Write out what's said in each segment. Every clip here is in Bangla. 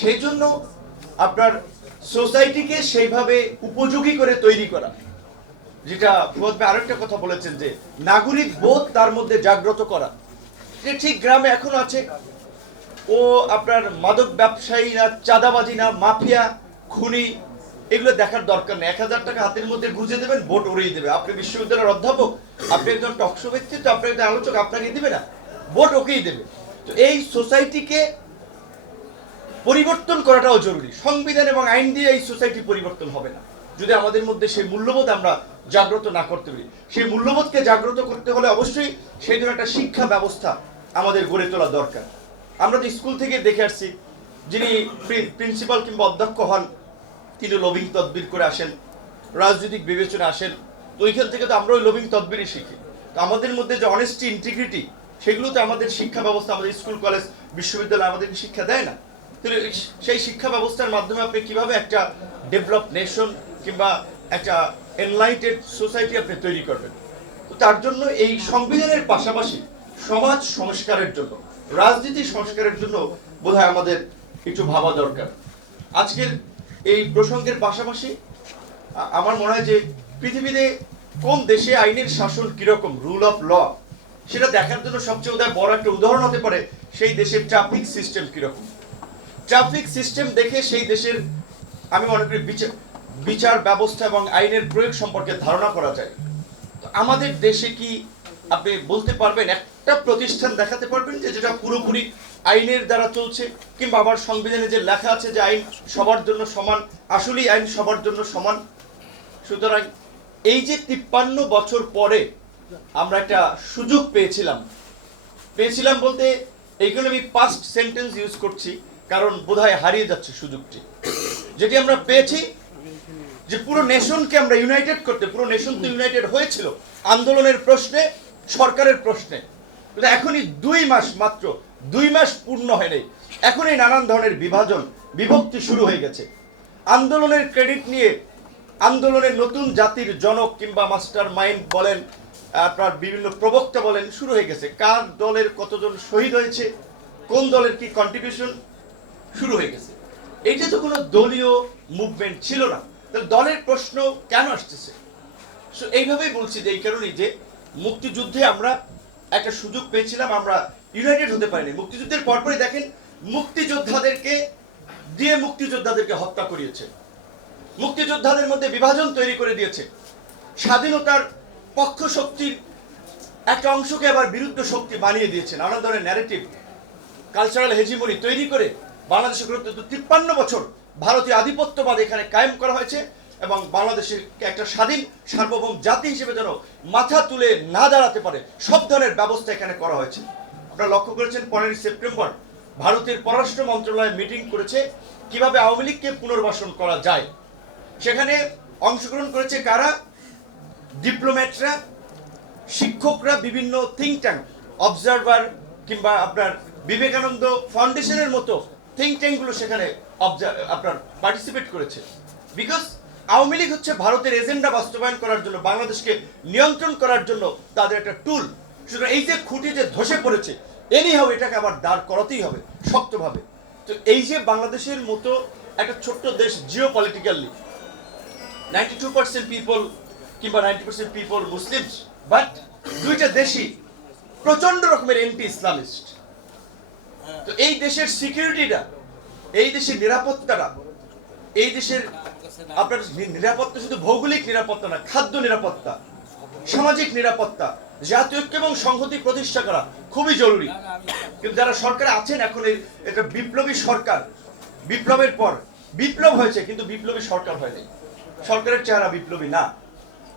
সেই জন্য আপনার সোসাইটিকে সেইভাবে উপযোগী করে তৈরি করা, যেটা ফুয়াদ ভাই আরেকটা কথা বলেছেন যে নাগরিক বোধ তার মধ্যে জাগ্রত করা, যে ঠিক গ্রামে এখনো আছে। ও আপনার মাদক ব্যবসায়ী না, চাঁদাবাজি না, মাফিয়া, খুনি, এগুলো দেখার দরকার নেই। 1000 টাকা হাতের মধ্যে গুঁজে দেবেন, ভোট উড়িয়ে দেবে। আপনি বিশ্ববিদ্যালয়ের অধ্যাপক, আপনি একজন টকশো ব্যক্তিত্ব, আপনি একজন আলোচক, আপনাকে দিবে না, ভোট ওকেই দেবে। তো এই সোসাইটিকে পরিবর্তন করাটাও জরুরি। সংবিধান এবং আইন দিয়ে এই সোসাইটি পরিবর্তন হবে না যদি আমাদের মধ্যে সেই মূল্যবোধ আমরা জাগ্রত না করতে পারি। সেই মূল্যবোধকে জাগ্রত করতে হলে অবশ্যই সেই ধরনের একটা শিক্ষা ব্যবস্থা আমাদের গড়ে তোলা দরকার। আমরা যে স্কুল থেকে দেখে আসছি, যিনি প্রিন্সিপাল কিংবা অধ্যক্ষ হন, তিনি লবিং তদবির করে আসেন, রাজনৈতিক বিবেচনা আসেন। তো ওইখান থেকে তো আমরা ওই লবিং তদবিরই শিখি। তো আমাদের মধ্যে যে অনেস্টি, ইন্টিগ্রিটি, সেগুলো তো আমাদের শিক্ষা ব্যবস্থা, আমাদের স্কুল কলেজ বিশ্ববিদ্যালয় আমাদেরকে শিক্ষা দেয় না। তাহলে সেই শিক্ষা ব্যবস্থার মাধ্যমে আপনি কিভাবে একটা ডেভেলপ নেশন কিংবা একটা এনলাইটেড সোসাইটি আপনি তৈরি করবেন? তো তার জন্য এই সংবিধানের পাশাপাশি সমাজ সংস্কারের জন্য, রাজনীতি সংস্কারের জন্য বোধহয় আমাদের একটু ভাবা দরকার। আজকের এই প্রসঙ্গের পাশাপাশি আমার মনে হয় যে পৃথিবীতে কোন দেশে আইনের শাসন কিরকম, রুল অফ ল, সেটা দেখার জন্য সবচেয়ে বড় একটা উদাহরণ হতে পারে সেই দেশের ট্রাফিক সিস্টেম কিরকম। ট্রাফিক সিস্টেম দেখে সেই দেশের আমি মনে করি বিচার ব্যবস্থা এবং আইনের প্রয়োগ সম্পর্কে ধারণা করা যায়। তো আমাদের দেশে কি আপনি বলতে পারবেন, একটা প্রতিষ্ঠান দেখাতে পারবেন যে যেটা পুরোপুরি আইনের দ্বারা চলছে, কিংবা আবার সংবিধানে যে লেখা আছে যে আইন সবার জন্য সমান, আসলেই আইন সবার জন্য সমান? সুতরাং এই যে 53 বছর পরে আমরা একটা সুযোগ পেয়েছিলাম বলতে এইখানে আমি পাস্ট সেন্টেন্স ইউজ করছি, কারণ বোধহয় হারিয়ে যাচ্ছে সুযোগটি, যেটি আমরা পেয়েছি যে পুরো নেশনকে আমরা ইউনাইটেড করতে। পুরো নেশন তো ইউনাইটেড হয়েছিল আন্দোলনের প্রশ্নে, সরকারের প্রশ্নে। এখনই 2 মাস, মাত্র 2 মাস পূর্ণ হয়নি, এখনই নানান ধরনের বিভক্তি শুরু হয়ে গেছে। আন্দোলনের ক্রেডিট নিয়ে আন্দোলনের নতুন জাতির জনক কিংবা মাস্টার মাইন্ড বলেন, আপনার বিভিন্ন প্রবক্তা বলেন, শুরু হয়ে গেছে। কার দলের কতজন শহীদ হয়েছে, কোন দলের কি কন্ট্রিবিউশন, শুরু হয়ে গেছে। এইটা তো কোনো দলীয় মুভমেন্ট ছিল না, তাহলে দলের প্রশ্ন কেন আসতেছে? এইভাবেই বলছি যে এই কারণেই যে মুক্তিযুদ্ধে আমরা একটা সুযোগ পেয়েছিলাম, আমরা ইউনাইটেড হতে পারিনি। মুক্তিযুদ্ধের পরপরই দেখেন মুক্তিযোদ্ধাদেরকে দিয়ে মুক্তিযোদ্ধাদেরকে হত্যা করিয়েছে, মুক্তিযোদ্ধাদের মধ্যে বিভাজন তৈরি করে দিয়েছে, স্বাধীনতার পক্ষ শক্তির একটা অংশকে আবার বিরুদ্ধ শক্তি বানিয়ে দিয়েছে, নানা ধরনের ন্যারেটিভ, কালচারাল হেজিমনি তৈরি করে বাংলাদেশের 53 বছর ভারতীয় আধিপত্যবাদ এখানে কায়েম করা হয়েছে, এবং বাংলাদেশের একটা স্বাধীন সার্বভৌম জাতি হিসেবে যেন মাথা তুলে না দাঁড়াতে পারে সব ধরনের ব্যবস্থা এখানে করা হয়েছে। আপনারা লক্ষ্য করেছেন 15 সেপ্টেম্বর ভারতের পররাষ্ট্র মন্ত্রণালয় মিটিং করেছে কিভাবে আওয়ামী লীগকে পুনর্বাসন করা যায়। সেখানে অংশগ্রহণ করেছে কারা? ডিপ্লোম্যাটরা, শিক্ষকরা, বিভিন্ন থিঙ্ক ট্যাঙ্ক, অবজারভার কিংবা আপনার বিবেকানন্দ ফাউন্ডেশনের মতো থিঙ্ক ট্যাঙ্কগুলো সেখানে আপনার পার্টিসিপেট করেছে। বিকজ আওয়ামী লীগ হচ্ছে ভারতের এজেন্ডা বাস্তবায়ন করার জন্য, বাংলাদেশকে নিয়ন্ত্রণ করার জন্য তাদের একটা টুল। সুতরাং এই যে খুঁটি যে ধসে পড়েছে, এনিহাও এটাকে আবার দাঁড় করাতেই হবে শক্তভাবে। তো এই যে বাংলাদেশের মতো একটা ছোট্ট দেশ, জিও পলিটিক্যালি 92% পিপল কিংবা 90% পিপল মুসলিমস, বাট দুইটা দেশই প্রচন্ড রকমের এন্টি ইসলামিস্ট। তো এই দেশের সিকিউরিটিটা, এই দেশের নিরাপত্তাটা, এই দেশের আপনার নিরাপত্তা শুধু ভৌগোলিক নিরাপত্তা না, খাদ্য নিরাপত্তা, সামাজিক নিরাপত্তা, জাতীয় ঐক্য এবং সংহতি প্রতিষ্ঠা করা খুবই জরুরি। কিন্তু যারা সরকারে আছেন এখন, এটা বিপ্লবী সরকার, বিপ্লবের পর বিপ্লব হয়েছে কিন্তু বিপ্লবী সরকার হয়নি, সরকারের চেহারা বিপ্লবী না।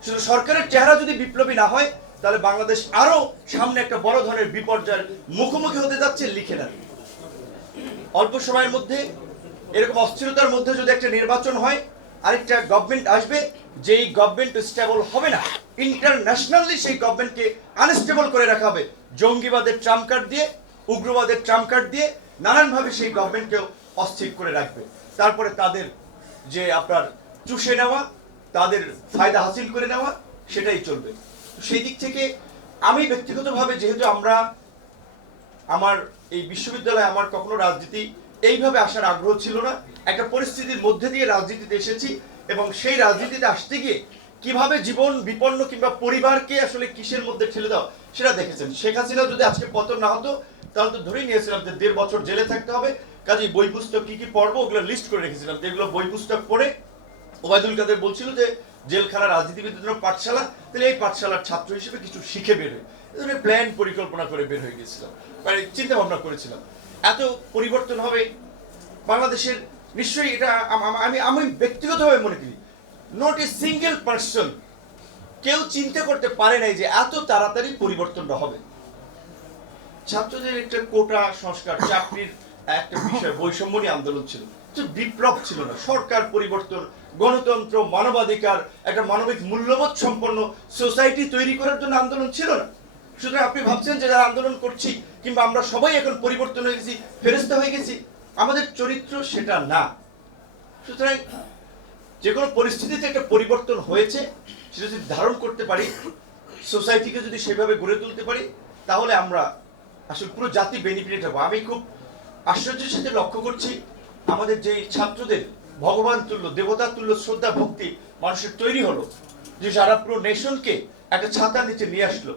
শুধু সরকারের চেহারা যদি বিপ্লবী না হয়, তাহলে বাংলাদেশ আরো সামনে একটা বড় ধরনের বিপর্যয়ের মুখোমুখি হতে যাচ্ছে। লিখে নেন, অল্প সময়ের মধ্যে এরকম অস্থিরতার মধ্যে যদি একটা নির্বাচন হয়, আরেকটা গভর্নমেন্ট আসবে, যেই গভর্নমেন্ট স্টেবল হবে না, ইন্টারন্যাশনালি সেই গভর্নমেন্টকে আনস্টেবল করে রাখা হবে জঙ্গিবাদের ট্রাম্প কার্ড দিয়ে, উগ্রবাদের ট্রাম্প কার্ড দিয়ে, নানানভাবে সেই গভর্নমেন্টকেও অস্থির করে রাখবে। তারপরে তাদের যে আপনার চুষে নেওয়া, তাদের ফায়দা হাসিল করে নেওয়া, সেটাই চলবে। সেই দিক থেকে আমি ব্যক্তিগতভাবে, যেহেতু আমার এই বিশ্ববিদ্যালয়ে আমার কখনো রাজনীতি এইভাবে আসার আগ্রহ ছিল না। একটা পরিস্থিতির মধ্যে দিয়ে রাজনীতিতে এসেছি এবং সেই রাজনীতিতে আসতে গিয়ে কিভাবে জীবন বিপন্ন কিংবা পরিবারকে আসলে কিসের মধ্যে ঠেলে দাও সেটা দেখেছেন। শেখ হাসিনা যদি আজকে পতন না হতো তাহলে তো ধরেই নিয়েছিলাম যে 1.5 বছর জেলে থাকতে হবে, কাজেই বই পুস্তক কি কি পড়বো ওগুলো লিস্ট করে রেখেছিলাম, যেগুলো বই পুস্তক পড়ে ওবায়দুল কাদের বলছিল যে জেলখানা রাজনীতিবিদদের জন্য পাঠশালা, তাহলে এই পাঠশালার ছাত্র হিসেবে কিছু শিখে বের হই, এই ধরনের প্ল্যান পরিকল্পনা করে বের হয়ে গেছিলাম, মানে চিন্তা ভাবনা করেছিলাম। এত পরিবর্তন হবে বাংলাদেশের, নিশ্চয়ই এটা আমি ব্যক্তিগতভাবে মনে করি নট এ সিঙ্গেল পার্সন কেউ চিন্তা করতে পারে নাই যে এত তাড়াতাড়ি পরিবর্তনটা হবে। ছাত্রদের একটা কোটা সংস্কার, চাকরির একটা বিষয়, বৈষম্য নিয়ে আন্দোলন ছিল, বিপ্লব ছিল না। সরকার পরিবর্তন, গণতন্ত্র, মানবাধিকার, একটা মানবিক মূল্যবোধ সম্পন্ন সোসাইটি তৈরি করার জন্য আন্দোলন ছিল না। সুতরাং আপনি ভাবছেন যে যারা আন্দোলন করছি কিংবা আমরা সবাই এখন পরিবর্তন হয়ে গেছি, ফেরেশতা হয়ে গেছি, আমাদের চরিত্র সেটা না। সুতরাং যে কোনো পরিস্থিতিতে একটা পরিবর্তন হয়েছে সেটা যদি ধারণ করতে পারি, সোসাইটিকে যদি সেভাবে গড়ে তুলতে পারি, তাহলে আমরা আসলে পুরো জাতি বেনিফিট হবো। আমি খুব আশ্চর্যের সাথে লক্ষ্য করছি আমাদের যে ছাত্রদের ভগবান তুল্য, দেবতা তুল্য শ্রদ্ধা ভক্তি মানুষের তৈরি হলো, যে সারা পুরো নেশনকে একটা ছাতার নিচে নিয়ে আসলো,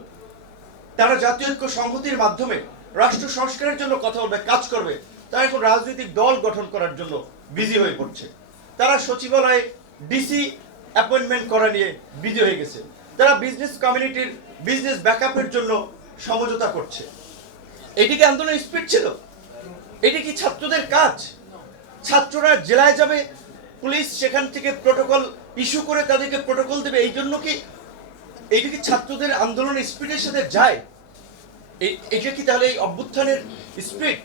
তারা জাতীয় ঐক্য সংহতির মাধ্যমে রাষ্ট্র সংস্কারের জন্য কথা বলবে, কাজ করবে। তারা এখন রাজনৈতিক দল গঠন করার জন্য বিজি হয়ে পড়ছে। তারা সচিবালয়ে ডিসি অ্যাপয়েন্টমেন্ট করা নিয়ে বিজি হয়ে গেছে। তারা বিজনেস কমিউনিটির বিজনেস ব্যাকআপের জন্য সমঝোতা করছে। এটি কি আন্দোলন স্পিড ছিল? এটি কি ছাত্রদের কাজ? ছাত্ররা জেলায় যাবে, পুলিশ সেখান থেকে প্রোটোকল ইস্যু করে তাদেরকে প্রোটোকল দেবে, এই জন্য কি এইটা কি ছাত্রদের আন্দোলন স্পিডের সাথে যায়? এটা কি তাহলে এই অভ্যুত্থানের স্পিড?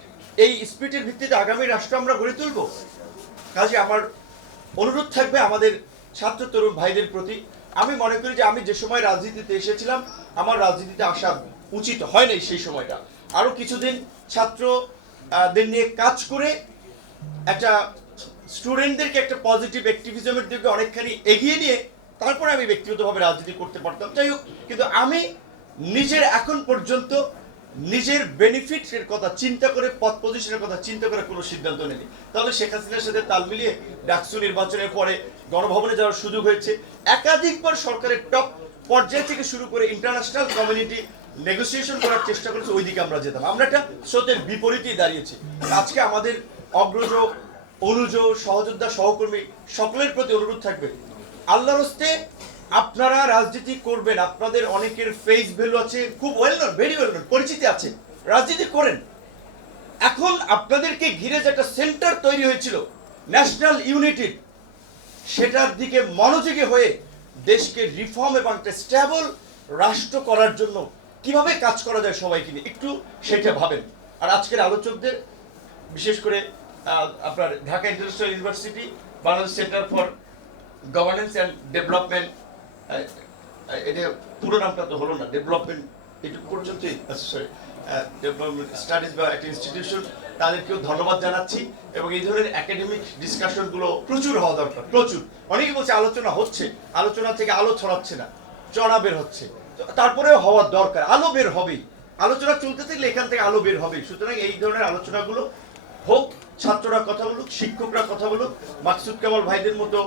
এই স্পিডের ভিত্তিতে আগামী রাষ্ট্র আমরা গড়ে তুলব? কাজে আমার অনুরোধ থাকবে আমাদের ছাত্র তরুণ ভাইদের প্রতি। আমি মনে করি যে আমি যে সময় রাজনীতিতে এসেছিলাম আমার রাজনীতিতে আসা উচিত হয় নাই সেই সময়টা। আরো কিছুদিন ছাত্রদের নিয়ে কাজ করে একটা স্টুডেন্টদেরকে একটা পজিটিভ অ্যাক্টিভিজমের দিকে অনেকখানি এগিয়ে নিয়ে তারপরে আমি ব্যক্তিগতভাবে রাজনীতি করতে পারতাম। যাই হোক, কিন্তু আমি নিজের এখন পর্যন্ত নিজের বেনিফিটের কথা চিন্তা করে, পদ পজিশনের কথা চিন্তা করে কোনো সিদ্ধান্ত নেয়নি। তাহলে শেখ হাসিনার সাথে তাল মিলিয়ে ডাকসু নির্বাচনের পরে গণভবনে যাওয়ার সুযোগ হয়েছে, একাধিকবার সরকারের টপ পর্যায় থেকে শুরু করে ইন্টারন্যাশনাল কমিউনিটি নেগোসিয়েশন করার চেষ্টা করেছে, ওইদিকে আমরা যেতাম। আমরা একটা স্রোতের বিপরীতেই দাঁড়িয়েছি। আজকে আমাদের অগ্রজ, অনুজ, সহযোদ্ধা, সহকর্মী সকলের প্রতি অনুরোধ থাকবে, আল্লাহর হস্তে আপনারা রাজনীতি করবেন, আপনাদের অনেকের ফেস ভ্যালু আছে, খুব well known, very well known, পরিচিতি আছে, রাজনীতি করেন। এখন আপনাদেরকে ঘিরে যে একটা সেন্টার তৈরি হয়েছিল ন্যাশনাল ইউনিটির, সেটার দিকে মনোযোগী হয়ে দেশকে রিফর্ম এবং একটা স্টেবল রাষ্ট্র করার জন্য কিভাবে কাজ করা যায় সবাইকে নিয়ে একটু সেটা ভাবেন। আর আজকের আলোচকদের বিশেষ করে আপনার Dhaka international university, Bangladesh centre for governance and development, এটা পুরো নামটা তো হলো না, ডেভেলপমেন্ট এটুকু পর্যন্তই, সরি ডেভেলপমেন্ট স্টাডিজ বা একটা ইনস্টিটিউশন, তাদেরকেও ধন্যবাদ জানাচ্ছি। এবং এই ধরনের একাডেমিক ডিসকাশনগুলো প্রচুর হওয়া দরকার, প্রচুর। অনেকে বলছে আলোচনা হচ্ছে, আলোচনা থেকে আলো ছড়াচ্ছে না, চড়া বের হচ্ছে, তারপরেও হওয়ার দরকার, আলো বের হবেই, আলোচনা চলতে থাকলে এখান থেকে আলো বের হবেই। সুতরাং এই ধরনের আলোচনাগুলো হোক, ছাত্ররা কথা বলুক, শিক্ষকরা কথা বলুক, মাকসুদ কামাল ভাইদের মতো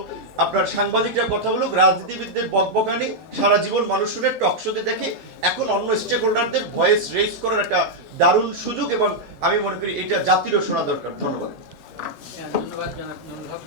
আপনার সাংবাদিকরা কথা বলুক, রাজনীতিবিদদের বকবকানি সারা জীবন মানুষ শুনে টকশোতে দেখে, এখন অন্য স্টেক হোল্ডারদের ভয়েস রেজ করার একটা দারুণ সুযোগ, এবং আমি মনে করি এটা জাতিরও শোনা দরকার। ধন্যবাদ। ধন্যবাদ জনাব নুরুল হক।